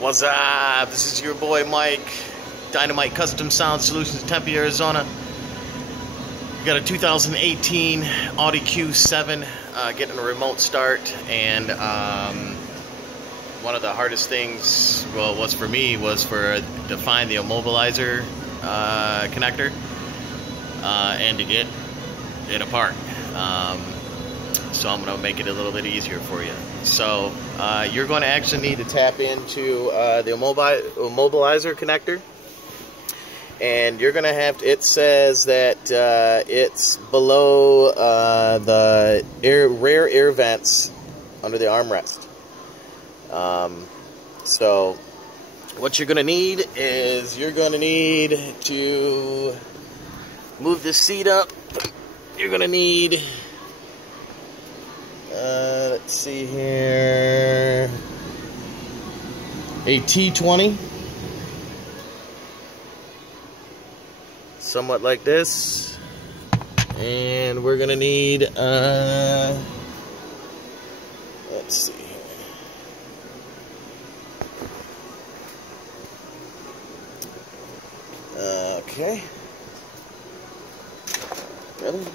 What's up? This is your boy Mike, Dynamite Custom Sound Solutions, Tempe, Arizona. We got a 2018 Audi Q7 getting a remote start, and one of the hardest things, well, was for me, was to find the immobilizer connector and to get it apart. So I'm going to make it a little bit easier for you. So you're going to actually need to tap into the immobilizer connector, and you're going to have to, it says that it's below the rear air vents under the armrest. So what you're going to need is you're going to need to move this seat up. You're going to need let's see here, a T20, somewhat like this, and we're gonna need let's see here, okay, really?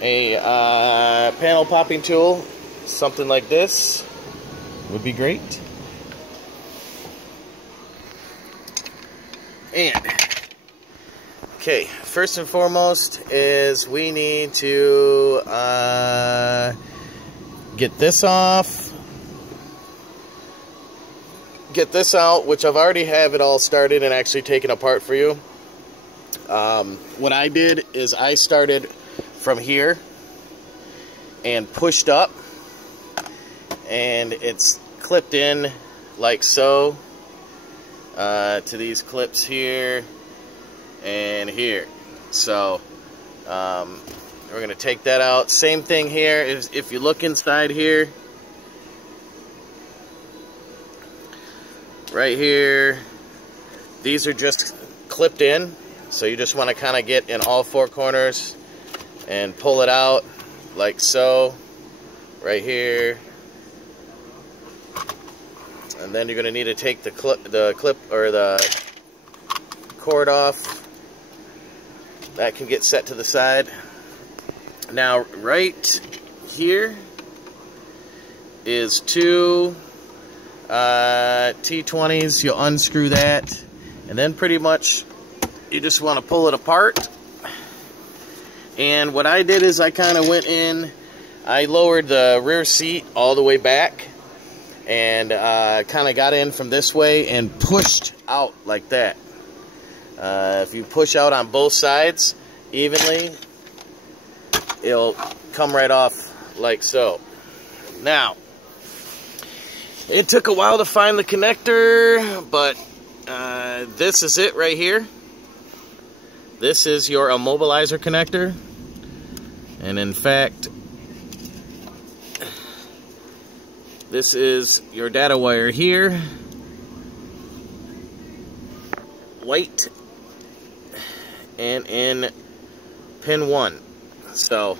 A panel popping tool, something like this would be great. And okay, first and foremost is we need to get this off, get this out, which I've already have it all started and actually taken apart for you. What I did is I started from here and pushed up, and it's clipped in like so to these clips here and here. So we're going to take that out. Same thing here. If you look inside here, right here, these are just clipped in, so you just want to kind of get in all four corners and pull it out like so, right here. And then you're going to need to take the clip or the cord off. That can get set to the side. Now right here is two T20s. You'll unscrew that, and then pretty much you just want to pull it apart. And what I did is I kind of went in, I lowered the rear seat all the way back, and kind of got in from this way and pushed out like that. If you push out on both sides evenly, it'll come right off like so. Now, it took a while to find the connector, but this is it right here. This is your immobilizer connector. And in fact, this is your data wire here, white, and in pin 1. So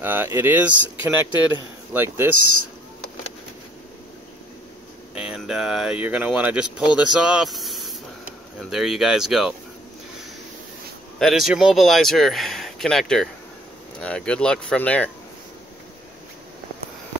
it is connected like this, and you're going to want to just pull this off, and there you guys go. That is your immobilizer connector. Good luck from there.